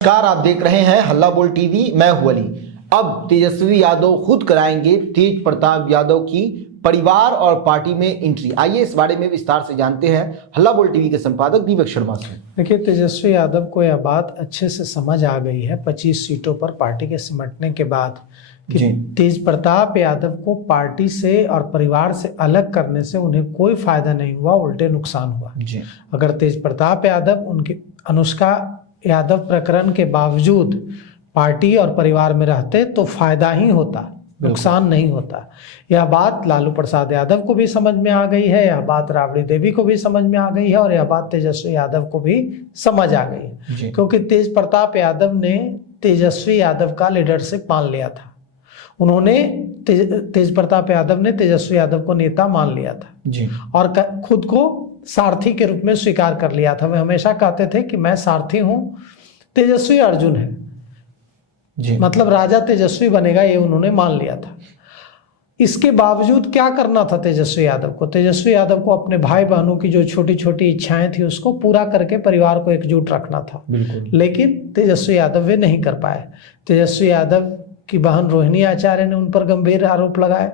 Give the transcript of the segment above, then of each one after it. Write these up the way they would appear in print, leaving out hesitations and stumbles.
नमस्कार, आप देख रहे हैं हल्ला बोल टीवी। मैं हूं अली। अब तेजस्वी यादव खुद कराएंगे तेज प्रताप यादव की परिवार और पार्टी में एंट्री। आइए इस बारे में विस्तार से जानते हैं हल्ला बोल टीवी के संपादक दीपक शर्मा से। देखिए, तेजस्वी यादव को यह बात अच्छे से समझ आ गई है 25 सीटों पर पार्टी के सिमटने के बाद कि तेज प्रताप यादव को पार्टी से और परिवार से अलग करने से उन्हें कोई फायदा नहीं हुआ, उल्टे नुकसान हुआ। अगर तेज प्रताप यादव उनके अनुष्का यादव प्रकरण के बावजूद पार्टी और परिवार में रहते तो फायदा ही होता, नुकसान नहीं होता। यह बात लालू प्रसाद यादव को भी समझ में आ गई है, यह बात राबड़ी देवी को भी समझ में आ गई है और यह बात तेजस्वी यादव को भी समझ आ गई है, क्योंकि तेज प्रताप यादव ने तेजस्वी यादव का लीडरशिप मान लिया था। उन्होंने तेज प्रताप यादव ने तेजस्वी यादव को नेता मान लिया था और खुद को सारथी के रूप में स्वीकार कर लिया था। वे हमेशा कहते थे कि मैं सारथी हूं, तेजस्वी अर्जुन है, मतलब राजा तेजस्वी बनेगा, ये उन्होंने मान लिया था। इसके बावजूद क्या करना था तेजस्वी यादव को? तेजस्वी यादव को अपने भाई बहनों की जो छोटी छोटी इच्छाएं थी उसको पूरा करके परिवार को एकजुट रखना था। लेकिन तेजस्वी यादव वे नहीं कर पाए। तेजस्वी यादव की बहन रोहिणी आचार्य ने उन पर गंभीर आरोप लगाए,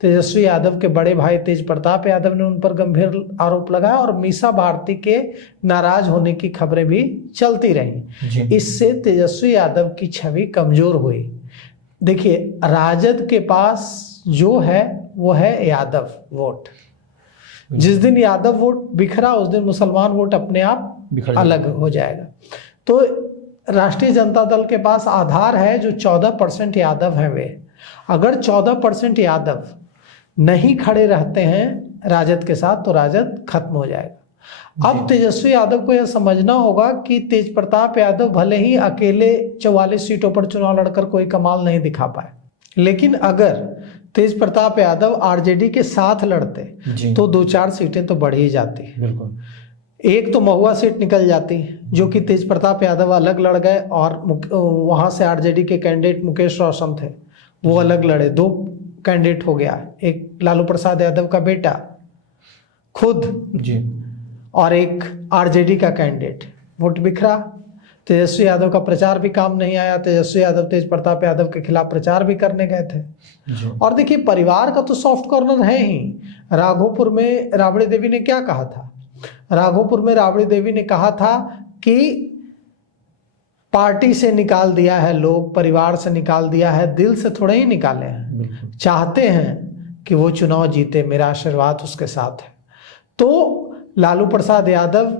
तेजस्वी यादव के बड़े भाई तेज प्रताप यादव ने उन पर गंभीर आरोप लगाया और मीसा भारती के नाराज होने की खबरें भी चलती रहीं। इससे तेजस्वी यादव की छवि कमजोर हुई। देखिए, राजद के पास जो है वो है यादव वोट। जिस दिन यादव वोट बिखरा उस दिन मुसलमान वोट अपने आप अलग हो जाएगा। तो राष्ट्रीय जनता दल के पास आधार है जो 14% यादव हैं। वे अगर 14% यादव नहीं खड़े रहते हैं राजद के साथ तो राजद खत्म हो जाएगा। अब तेजस्वी यादव को यह समझना होगा कि तेज प्रताप यादव भले ही अकेले 44 सीटों पर चुनाव लड़कर कोई कमाल नहीं दिखा पाए, लेकिन अगर तेज प्रताप यादव आरजेडी के साथ लड़ते तो 2-4 सीटें तो बढ़ ही जाती। बिल्कुल, एक तो महुआ सीट निकल जाती जो कि तेज प्रताप यादव अलग लड़ गए और वहां से आरजेडी के कैंडिडेट मुकेश रोशन थे, वो अलग लड़े। 2 कैंडिडेट हो गया, एक लालू प्रसाद यादव का बेटा खुद और एक आरजेडी का कैंडिडेट। वोट बिखरा, तेजस्वी यादव का प्रचार भी काम नहीं आया। तेजस्वी यादव तेज प्रताप यादव के खिलाफ प्रचार भी करने गए थे। और देखिए, परिवार का तो सॉफ्ट कॉर्नर है ही। राघोपुर में राबड़ी देवी ने क्या कहा था? राघोपुर में राबड़ी देवी ने कहा था कि पार्टी से निकाल दिया है लोग, परिवार से निकाल दिया है, दिल से थोड़े ही निकाले हैं। चाहते हैं कि वो चुनाव जीते, मेरा आशीर्वाद उसके साथ है। तो लालू प्रसाद यादव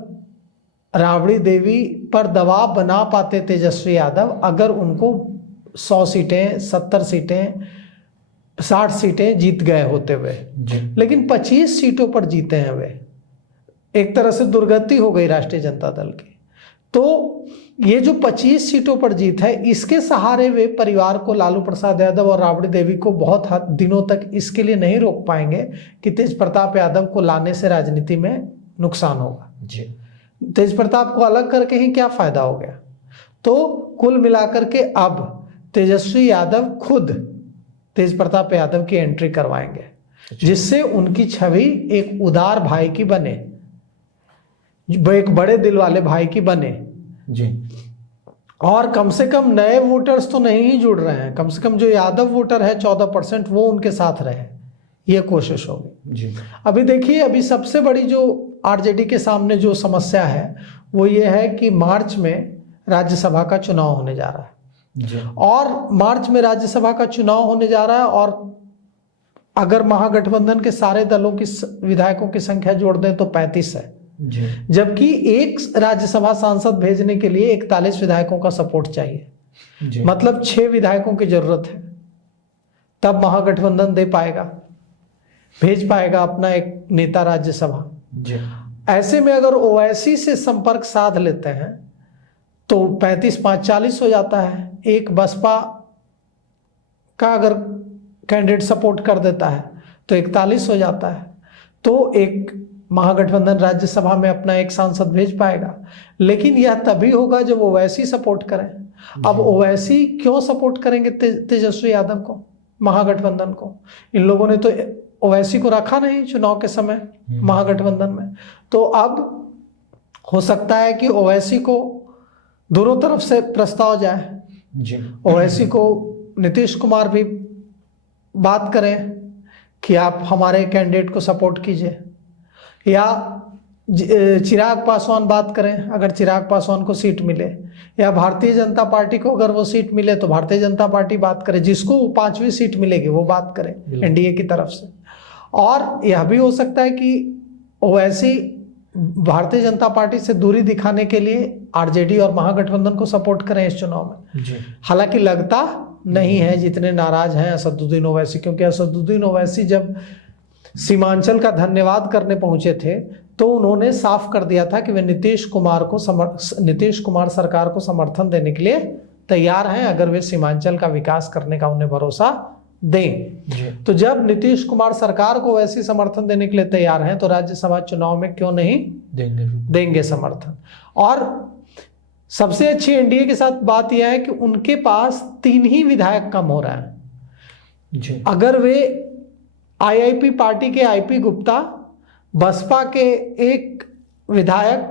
राबड़ी देवी पर दबाव बना पाते तेजस्वी यादव अगर उनको 100 सीटें, 70 सीटें, 60 सीटें जीत गए होते हुए। लेकिन 25 सीटों पर जीते हैं वे। एक तरह से दुर्गति हो गई राष्ट्रीय जनता दल की। तो ये जो 25 सीटों पर जीत है, इसके सहारे वे परिवार को, लालू प्रसाद यादव और राबड़ी देवी को बहुत दिनों तक इसके लिए नहीं रोक पाएंगे कि तेज प्रताप यादव को लाने से राजनीति में नुकसान होगा। तेज प्रताप को अलग करके ही क्या फायदा हो गया? तो कुल मिलाकर के अब तेजस्वी यादव खुद तेज प्रताप यादव की एंट्री करवाएंगे, जिससे उनकी छवि एक उदार भाई की बने, एक बड़े दिल वाले भाई की बने। और कम से कम नए वोटर्स तो नहीं ही जुड़ रहे हैं, कम से कम जो यादव वोटर है 14% वो उनके साथ रहे, ये कोशिश होगी। अभी देखिए, अभी सबसे बड़ी जो आरजेडी के सामने जो समस्या है वो ये है कि मार्च में राज्यसभा का चुनाव होने जा रहा है। और मार्च में राज्यसभा का चुनाव होने जा रहा है और अगर महागठबंधन के सारे दलों की विधायकों की संख्या जोड़ दें तो 35 है, जबकि एक राज्यसभा सांसद भेजने के लिए 41 विधायकों का सपोर्ट चाहिए। मतलब 6 विधायकों की जरूरत है, तब महागठबंधन दे पाएगा, भेज पाएगा अपना एक नेता राज्यसभा। ऐसे में अगर ओवैसी से संपर्क साध लेते हैं तो 35-5 40 हो जाता है। एक बसपा का अगर कैंडिडेट सपोर्ट कर देता है तो 41 हो जाता है। तो एक महागठबंधन राज्यसभा में अपना एक सांसद भेज पाएगा। लेकिन यह तभी होगा जब ओवैसी सपोर्ट करें। अब ओवैसी क्यों सपोर्ट करेंगे तेजस्वी यादव को, महागठबंधन को? इन लोगों ने तो ओवैसी को रखा नहीं चुनाव के समय महागठबंधन में। तो अब हो सकता है कि ओवैसी को दोनों तरफ से प्रस्ताव जाए। जी। ओवैसी को नीतीश कुमार भी बात करें कि आप हमारे कैंडिडेट को सपोर्ट कीजिए, या चिराग पासवान बात करें अगर चिराग पासवान को सीट मिले, या भारतीय जनता पार्टी को अगर वो सीट मिले तो भारतीय जनता पार्टी बात करे, जिसको 5वीं सीट मिलेगी वो बात करे एनडीए की तरफ से। और यह भी हो सकता है कि ओवैसी भारतीय जनता पार्टी से दूरी दिखाने के लिए आरजेडी और महागठबंधन को सपोर्ट करें इस चुनाव में। हालांकि लगता नहीं है जितने नाराज हैं असदुद्दीन ओवैसी, क्योंकि असदुद्दीन ओवैसी जब सीमांचल का धन्यवाद करने पहुंचे थे तो उन्होंने साफ कर दिया था कि वे नीतीश कुमार सरकार को समर्थन देने के लिए तैयार हैं अगर वे सीमांचल का विकास करने का उन्हें भरोसा दें। तो जब नीतीश कुमार सरकार को वैसे समर्थन देने के लिए तैयार हैं तो राज्यसभा चुनाव में क्यों नहीं देंगे समर्थन। और सबसे अच्छी एनडीए के साथ बात यह है कि उनके पास 3 ही विधायक कम हो रहा है। अगर वे आईआईपी पार्टी के आईपी गुप्ता, बसपा के 1 विधायक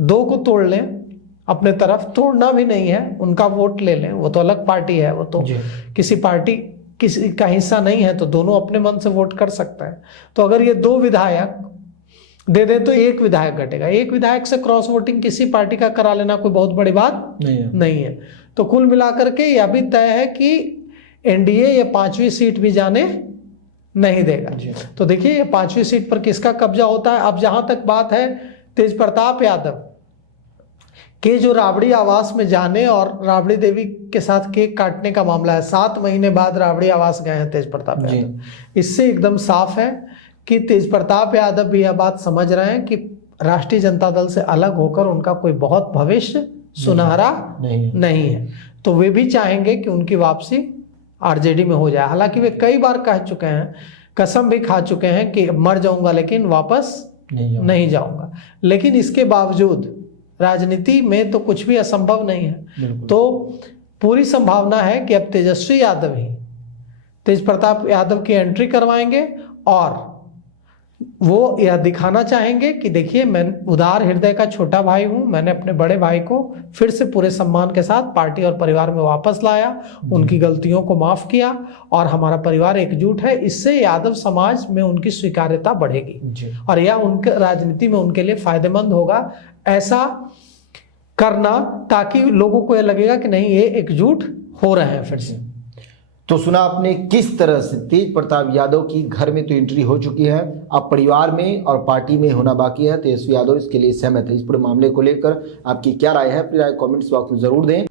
2 को तोड़ लें अपने तरफ, तोड़ना भी नहीं है, उनका वोट ले लें, वो तो अलग पार्टी है, वो तो किसी पार्टी किसी का हिस्सा नहीं है, तो दोनों अपने मन से वोट कर सकता है। तो अगर ये 2 विधायक दे दे तो 1 विधायक घटेगा। 1 विधायक से क्रॉस वोटिंग किसी पार्टी का करा लेना कोई बहुत बड़ी बात नहीं है। तो कुल मिलाकर के यह भी तय है कि एनडीए ये 5वीं सीट भी जाने नहीं देगा। तो देखिए ये 5वीं सीट पर किसका कब्जा होता है। अब जहां तक बात है तेज प्रताप यादव के जो राबड़ी आवास में जाने और राबड़ी देवी के साथ केक काटने का मामला है, 7 महीने बाद राबड़ी आवास गए हैं तेज प्रताप यादव। इससे एकदम साफ है कि तेज प्रताप यादव भी यह बात समझ रहे हैं कि राष्ट्रीय जनता दल से अलग होकर उनका कोई बहुत भविष्य सुनहरा नहीं है। तो वे भी चाहेंगे कि उनकी वापसी आरजेडी में हो जाए। हालांकि वे कई बार कह चुके हैं, कसम भी खा चुके हैं कि मर जाऊंगा लेकिन वापस नहीं जाऊंगा। लेकिन इसके बावजूद राजनीति में तो कुछ भी असंभव नहीं है। तो पूरी संभावना है कि अब तेजस्वी यादव ही तेज प्रताप यादव की एंट्री करवाएंगे और वो यह दिखाना चाहेंगे कि देखिए मैं उदार हृदय का छोटा भाई हूं, मैंने अपने बड़े भाई को फिर से पूरे सम्मान के साथ पार्टी और परिवार में वापस लाया, उनकी गलतियों को माफ किया और हमारा परिवार एकजुट है। इससे यादव समाज में उनकी स्वीकार्यता बढ़ेगी और यह उनके राजनीति में उनके लिए फायदेमंद होगा ऐसा करना, ताकि लोगों को यह लगेगा कि नहीं ये एकजुट हो रहे हैं फिर से। तो सुना आपने किस तरह से तेज प्रताप यादव की घर में तो एंट्री हो चुकी है, अब परिवार में और पार्टी में होना बाकी है। तेजस्वी यादव इसके लिए सहमत है। इस पूरे मामले को लेकर आपकी क्या राय है, अपनी राय कमेंट्स बॉक्स में जरूर दें।